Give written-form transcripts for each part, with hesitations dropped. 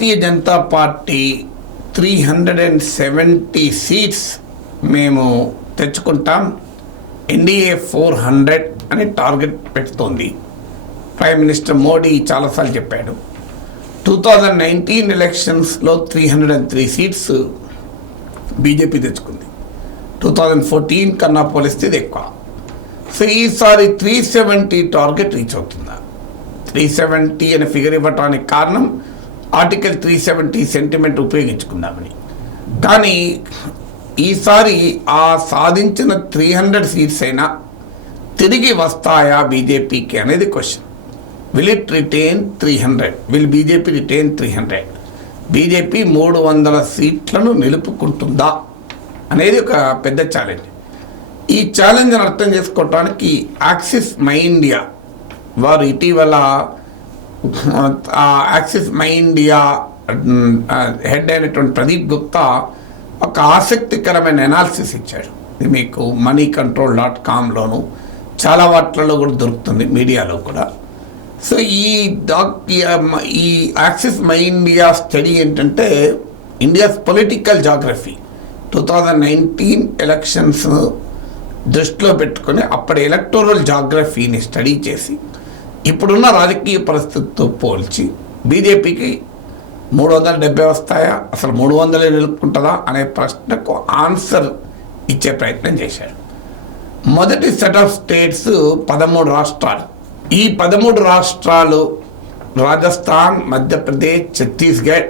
Bharatiya Janata party 370 seats మేము తెచ్చుకుంటాం, NDA 400 అని టార్గెట్ పెడుతోంది. ప్రైమ్ మినిస్టర్ మోడీ చాలాసార్లు చెప్పాడు. 2019 ఎలక్షన్స్లో 303 సీట్స్ బీజేపీ తెచ్చుకుంది. 2014 కన్నా పోలిస్తే ఇది ఎక్కువ. సో ఈసారి 370 టార్గెట్ రీచ్ అవుతుందా? 370 అనే ఫిగర్ ఇవ్వటానికి కారణం ఆర్టికల్ 370 సెంటిమెంట్ ఉపయోగించుకుందామని. కానీ ఈసారి ఆ సాధించిన 300 సీట్స్ అయినా తిరిగి వస్తాయా బీజేపీకి అనేది question. Will it retain 300? Will BJP retain 300? BJP 300 సీట్లను నిలుపుకుంటుందా అనేది ఒక పెద్ద ఛాలెంజ్. ఈ ఛాలెంజ్ని అర్థం చేసుకోవటానికి యాక్సిస్ మై ఇండియా వారు ఇటీవల యాక్సిస్ మై ఇండియా హెడ్ అయినటువంటి ప్రదీప్ గుప్తా ఒక ఆసక్తికరమైన అనాలిసిస్ ఇచ్చాడు. ఇది మీకు moneycontrol.comలోను చాలా వాటిలలో కూడా దొరుకుతుంది, మీడియాలో కూడా. సో ఈ యాక్సిస్ మై ఇండియా స్టడీ ఏంటంటే ఇండియాస్ పొలిటికల్ జాగ్రఫీ 2019 ఎలక్షన్స్ దృష్టిలో పెట్టుకొని అప్పటి ఎలక్టోరల్ జాగ్రఫీని స్టడీ చేసి ఇప్పుడున్న రాజకీయ పరిస్థితితో పోల్చి బీజేపీకి 370 వస్తాయా, అసలు 300 నిలుపుకుంటుందా అనే ప్రశ్నకు ఆన్సర్ ఇచ్చే ప్రయత్నం చేశాడు. మొదటి సెట్ ఆఫ్ స్టేట్స్ 13 రాష్ట్రాలు. ఈ 13 రాష్ట్రాలు రాజస్థాన్, మధ్యప్రదేశ్, ఛత్తీస్గఢ్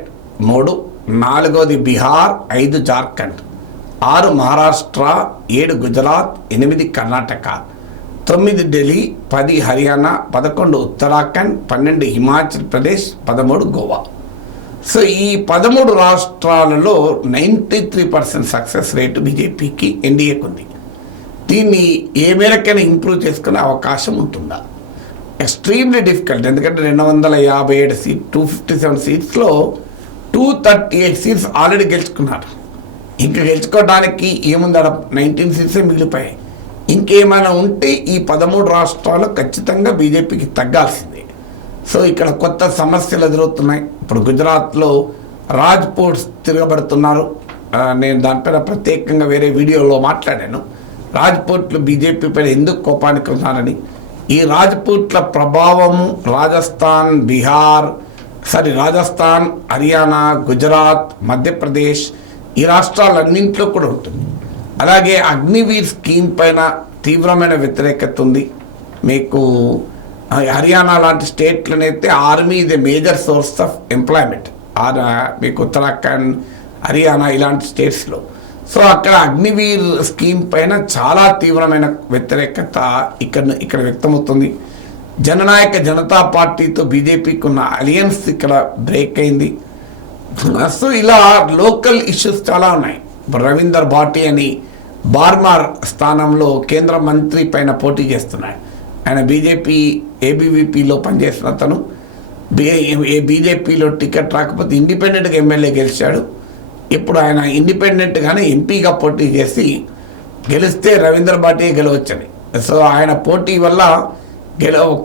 3, 4వది బీహార్, 5 జార్ఖండ్, 6 మహారాష్ట్ర, 7 గుజరాత్, 8 కర్ణాటక, 9 ఢిల్లీ, 10 హర్యానా, 11 ఉత్తరాఖండ్, 12 హిమాచల్ ప్రదేశ్, 13 గోవా. సో ఈ 13 రాష్ట్రాలలో 93% సక్సెస్ రేటు బీజేపీకి, ఎన్డీఏకి ఉంది. దీన్ని ఏ మేరకైనా ఇంప్రూవ్ చేసుకునే అవకాశం ఉంటుందా? Extremely difficult. ఎందుకంటే 257 సీట్ 257 సీట్స్లో 238 సీట్స్ ఆల్రెడీ గెలుచుకున్నారు. ఇంకా గెలుచుకోవడానికి ఏముంది, 19 సీట్సే మిగిలిపోయాయి. ఇంకేమైనా ఉంటే ఈ 13 రాష్ట్రాలు ఖచ్చితంగా బీజేపీకి తగ్గాల్సిందే. సో ఇక్కడ కొత్త సమస్యలు ఎదురవుతున్నాయి. ఇప్పుడు గుజరాత్లో రాజ్పూట్స్ తిరగబడుతున్నారు. నేను దానిపైన ప్రత్యేకంగా వేరే వీడియోలో మాట్లాడాను. రాజ్పూట్లు బీజేపీ పైన ఎందుకు కోపానికి ఉన్నారని. ఈ రాజ్పూట్ల ప్రభావము రాజస్థాన్, రాజస్థాన్, హర్యానా, గుజరాత్, మధ్యప్రదేశ్ ఈ రాష్ట్రాలన్నింటిలో కూడా ఉంటుంది. అలాగే అగ్నివీర్ స్కీమ్ పైన తీవ్రమైన వ్యతిరేకత ఉంది. మీకు హర్యానా లాంటి స్టేట్లనైతే ఆర్మీ ఇది మేజర్ సోర్స్ ఆఫ్ ఎంప్లాయ్మెంట్. మీకు ఉత్తరాఖండ్, హర్యానా ఇలాంటి స్టేట్స్లో. సో అక్కడ అగ్నివీర్ స్కీమ్ పైన చాలా తీవ్రమైన వ్యతిరేకత ఇక్కడ వ్యక్తమవుతుంది. జననాయక జనతా పార్టీతో బీజేపీకి ఉన్న అలియన్స్ ఇక్కడ బ్రేక్ అయింది. సో ఇలా లోకల్ ఇష్యూస్ చాలా ఉన్నాయి. రవీందర్ భాటి అని బార్మార్ స్థానంలో కేంద్ర మంత్రి పైన పోటీ చేస్తున్నాడు. ఆయన బీజేపీ ఏబీవీపీలో పనిచేసిన అతను. బీజేపీలో టికెట్ రాకపోతే ఇండిపెండెంట్గా ఎమ్మెల్యే గెలిచాడు. ఇప్పుడు ఆయన ఇండిపెండెంట్గానే ఎంపీగా పోటీ చేసి గెలిస్తే రవీందర్ భాటి గెలవచ్చని. సో ఆయన పోటీ వల్ల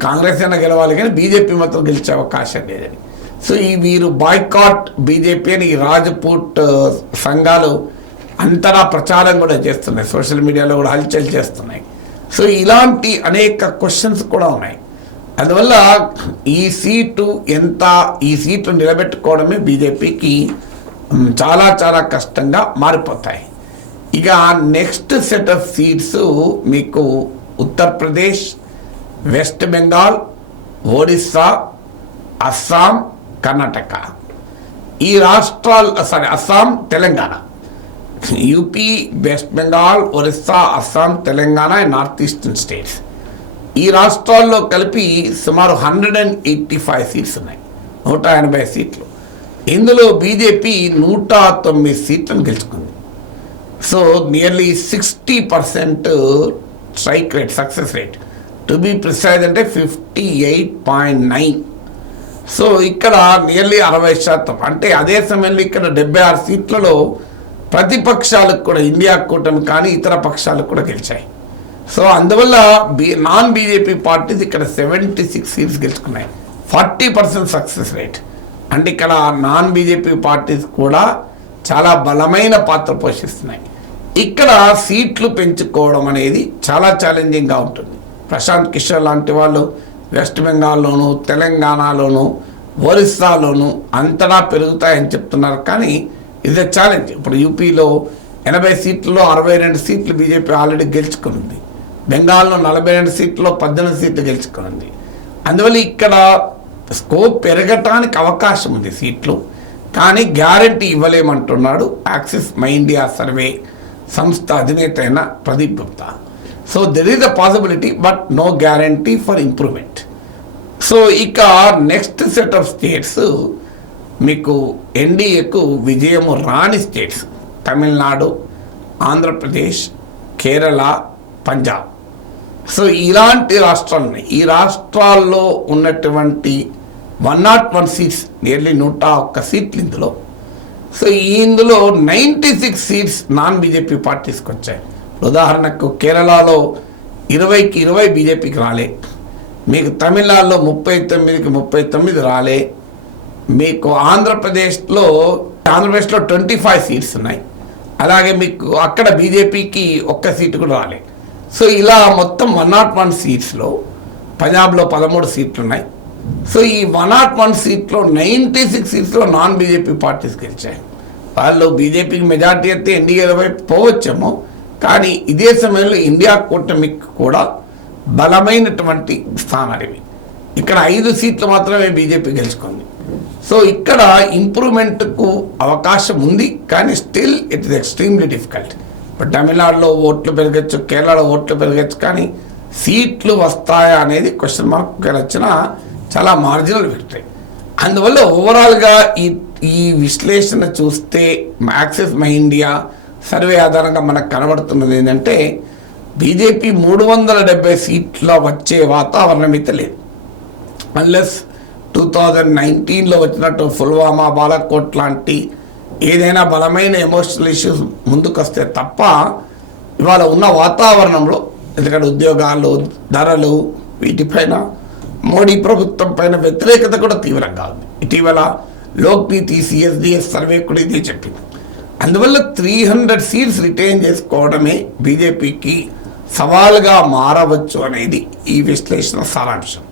కాంగ్రెస్ అయినా గెలవాలి కానీ బీజేపీ మాత్రం గెలిచే అవకాశం లేదని. సో వీరు బాయ్కాట్ బీజేపీ అని ఈ రాజ్పూట్ సంఘాలు అంతటా ప్రచారం కూడా చేస్తున్నాయి, సోషల్ మీడియాలో కూడా హల్చల్ చేస్తున్నాయి. సో ఇలాంటి అనేక క్వశ్చన్స్ కూడా ఉన్నాయి. అందువల్ల ఈ సీటు ఈ సీటు నిలబెట్టుకోవడమే బీజేపీకి చాలా చాలా కష్టంగా మారిపోతాయి. ఇక నెక్స్ట్ సెట్ ఆఫ్ సీట్స్ మీకు ఉత్తరప్రదేశ్, వెస్ట్ బెంగాల్, ఒడిస్సా, అస్సాం, కర్ణాటక ఈ రాష్ట్రాలు, Assam, Telangana, UP, west Bengal, Orissa, Assam, Telangana north eastern states ఈ రాష్ట్రాల్లో కలిపి సుమారు 185 సీట్స్ ఉన్నాయి, 180 సీట్లు. ఇందులో బీజేపీ 109 సీట్లను గెలుచుకుంది. So nearly 60% strike rate, success rate. To be precise అంటే 58.9. సో ఇక్కడ నియర్లీ 60%. అంటే అదే సమయంలో ఇక్కడ 76 సీట్లలో ప్రతిపక్షాలకు కూడా, ఇండియా కూటమి కానీ ఇతర పక్షాలకు కూడా గెలిచాయి. సో అందువల్ల నాన్ బీజేపీ పార్టీస్ ఇక్కడ 76 సీట్స్ గెలుచుకున్నాయి, 40% సక్సెస్ రేట్. అంటే ఇక్కడ నాన్ బీజేపీ పార్టీస్ కూడా చాలా బలమైన పాత్ర పోషిస్తున్నాయి. ఇక్కడ సీట్లు పెంచుకోవడం అనేది చాలా ఛాలెంజింగ్గా ఉంటుంది. ప్రశాంత్ కిషోర్ లాంటి వాళ్ళు వెస్ట్ బెంగాల్లోను, తెలంగాణలోను, ఒరిస్సాలోను అంతటా పెరుగుతాయని చెప్తున్నారు. కానీ ఇది ఛాలెంజ్. ఇప్పుడు యూపీలో 80 సీట్లలో 62 సీట్లు బీజేపీ ఆల్రెడీ గెలుచుకునింది. బెంగాల్లో 42 సీట్లలో 18 సీట్లు గెలుచుకునింది. అందువల్ల ఇక్కడ స్కోప్ పెరగటానికి అవకాశం ఉంది సీట్లు, కానీ గ్యారంటీ ఇవ్వలేమంటున్నాడు యాక్సిస్ మై ఇండియా సర్వే సంస్థ అధినేత అయిన Pradeep Gupta. So there is a possibility but no guarantee for improvement. So ఇక నెక్స్ట్ సెట్ ఆఫ్ స్టేట్స్ మీకు ఎన్డీఏకు విజయము రాని స్టేట్స్ తమిళనాడు, ఆంధ్రప్రదేశ్, కేరళ, పంజాబ్. సో ఇలాంటి రాష్ట్రాలని, ఈ రాష్ట్రాల్లో ఉన్నటువంటి 101 సీట్స్, నియర్లీ 101 సీట్లు ఇందులో. సో ఇందులో 96 సీట్స్ నాన్ బీజేపీ పార్టీస్కి వచ్చాయి. ఉదాహరణకు కేరళలో 20కి 20 బీజేపీకి రాలే, మీకు తమిళనాడులో 39కి 39 రాలే, మీకు ఆంధ్రప్రదేశ్లో 25 సీట్స్ ఉన్నాయి. అలాగే మీకు అక్కడ బీజేపీకి 1 సీటు కూడా రాలే. సో ఇలా మొత్తం 101 సీట్స్లో పంజాబ్లో 13 సీట్లు ఉన్నాయి. సో ఈ 101 సీట్లో 96 సీట్స్లో నాన్ బీజేపీ పార్టీస్ గెలిచాయి. వాళ్ళు బీజేపీకి మెజార్టీ అయితే ఎన్డీఏ వైపు పోవచ్చేమో, కానీ ఇదే సమయంలో ఇండియా కూటమికి కూడా బలమైనటువంటి స్థానాలు ఇవి. ఇక్కడ 5 సీట్లు మాత్రమే బీజేపీ గెలుచుకుంది. సో ఇక్కడ ఇంప్రూవ్మెంట్కు అవకాశం ఉంది, కానీ still it is extremely difficult. ఇప్పుడు తమిళనాడులో ఓట్లు పెరగచ్చు, కేరళలో ఓట్లు పెరగచ్చు, కానీ సీట్లు వస్తాయా అనేది క్వశ్చన్ మార్క్ వచ్చిన చాలా మార్జినల్ విక్టరీ. అందువల్ల ఓవరాల్గా ఈ విశ్లేషణ చూస్తే యాక్సిస్ మై ఇండియా సర్వే ఆధారంగా మనకు కనబడుతున్నది ఏంటంటే బీజేపీ 370 సీట్ల వచ్చే వాతావరణం అయితే లేదు. అన్లెస్ 2019లో వచ్చినట్టు పుల్వామా, బాలాకోట్ లాంటి ఏదైనా బలమైన ఎమోషనల్ ఇష్యూస్ ముందుకు వస్తే తప్ప ఇవాళ ఉన్న వాతావరణంలో, ఎందుకంటే ఉద్యోగాలు, ధరలు, వీటిపైన మోడీ ప్రభుత్వం పైన వ్యతిరేకత కూడా తీవ్రంగా ఉంది. ఇటీవల లోక్నీతి CSDS సర్వే కూడా ఇదే చెప్పింది. అందువల్ల 300 సీట్స్ రిటైన్ చేసుకోవడమే బీజేపీకి సవాల్గా మారవచ్చు అనేది ఈ విశ్లేషణ సారాంశం.